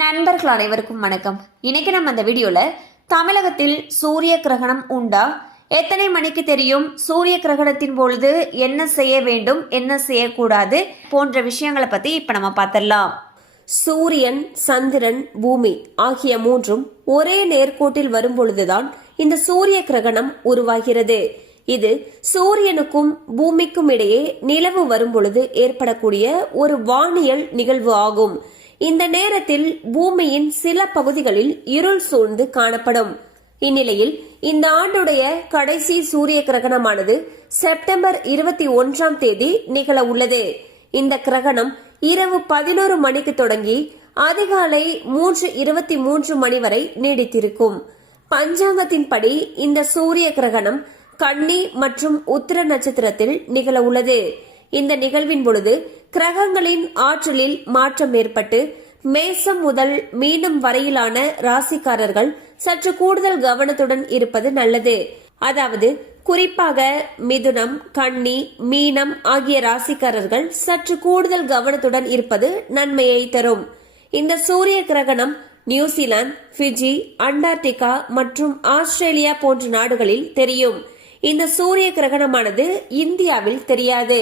நண்பர்கள் அனைவருக்கும் வணக்கம் இன்னைக்கு நம்ம அந்த வீடியோவில் தமிழகத்தில் சூரிய கிரகணம் உண்டா எத்தனை மணிக்கு தெரியும் சூரிய கிரகணத்தின் பொழுது என்ன செய்ய வேண்டும் என்ன செய்யக்கூடாது போன்ற விஷயங்களை பற்றி இப்போ நம்ம பார்த்துடலாம் சூரியன் சந்திரன் பூமி ஆகிய மூன்றும் ஒரே நேர்கோட்டில் வரும் பொழுதுதான் இந்த சூரிய கிரகணம் உருவாகிறது இது சூரியனுக்கும் பூமிக்கும் இடையே நிலவு வரும் பொழுது ஏற்படக்கூடிய ஒரு வானியல் நிகழ்வு ஆகும் இந்த நேரத்தில் பூமியின் சில பகுதிகளில் இருள் சூழ்ந்து காணப்படும் இந்நிலையில் இந்த ஆண்டுடைய கடைசி சூரிய கிரகணமானது செப்டம்பர் இருபத்தி ஒன்றாம் தேதி நிகழ உள்ளது இந்த கிரகணம் இரவு பதினோரு மணிக்கு தொடங்கி அதிகாலை மூன்று இருபத்தி மூன்று மணி வரை நீடித்திருக்கும் பஞ்சாங்கத்தின்படி இந்த சூரிய கிரகணம் கன்னி மற்றும் உத்திர நட்சத்திரத்தில் நிகழ உள்ளது இந்த நிகழ்வின் பொழுது கிரகங்களின் ஆற்றலில் மாற்றம் ஏற்பட்டு மேசம் முதல் மீனம் வரையிலான ராசிக்காரர்கள் சற்று கூடுதல் கவனத்துடன் இருப்பது நல்லது அதாவது குறிப்பாக மிதுனம் கன்னி மீனம் ஆகிய ராசிக்காரர்கள் சற்று கூடுதல் கவனத்துடன் இருப்பது நன்மையை தரும் இந்த சூரிய கிரகணம் நியூசிலாந்து பிஜி அண்டார்டிகா மற்றும் ஆஸ்திரேலியா போன்ற நாடுகளில் தெரியும் இந்த சூரிய கிரகணமானது இந்தியாவில் தெரியாது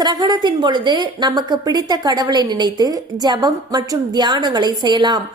கிரகணத்தின் பொழுது நமக்கு பிடித்த கடவுளை நினைத்து ஜபம் மற்றும் தியானங்களை செய்யலாம்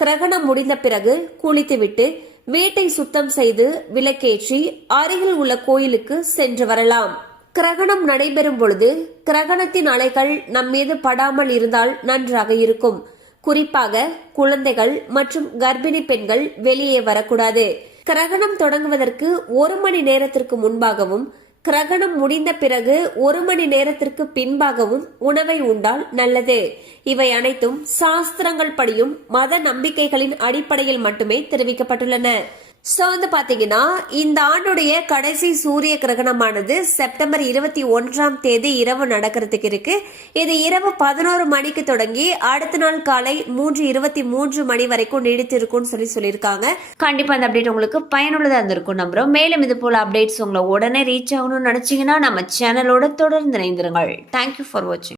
கிரகணம் முடிந்த பிறகு குளித்துவிட்டு வீட்டை சுத்தம் செய்து விளக்கேற்றி அருகில் உள்ள கோயிலுக்கு சென்று வரலாம் கிரகணம் நடைபெறும் பொழுது கிரகணத்தின் அலைகள் நம் மீது படாமல் இருந்தால் நன்றாக இருக்கும் குறிப்பாக குழந்தைகள் மற்றும் கர்ப்பிணி பெண்கள் வெளியே வரக்கூடாது கிரகணம் தொடங்குவதற்கு ஒரு மணி நேரத்திற்கு முன்பாகவும் கிரகணம் முடிந்த பிறகு ஒரு மணி நேரத்திற்கு பின்பாகவும் உணவை உண்டால் நல்லது இவை அனைத்தும் சாஸ்திரங்கள் படியும் மத நம்பிக்கைகளின் அடிப்படையில் மட்டுமே தெரிவிக்கப்பட்டுள்ளன ஸோ வந்து பார்த்தீங்கன்னா இந்த ஆண்டுடைய கடைசி சூரிய கிரகணமானது செப்டம்பர் இருபத்தி ஒன்றாம் தேதி இரவு நடக்கிறதுக்கு இருக்கு இது இரவு பதினோரு மணிக்கு தொடங்கி அடுத்த நாள் காலை மூன்று இருபத்தி மூன்று மணி வரைக்கும் நீடித்திருக்கும்னு சொல்லி சொல்லியிருக்காங்க கண்டிப்பாக அந்த அப்டேட் உங்களுக்கு பயனுள்ளதாக இருந்திருக்கும் நம்புறோம் மேலும் இது போல் அப்டேட்ஸ் உங்களை உடனே ரீச் ஆகணும்னு நினச்சிங்கன்னா நம்ம சேனலோட தொடர்ந்து இணைந்திருங்கள் தேங்க்யூ ஃபார் வாட்சிங்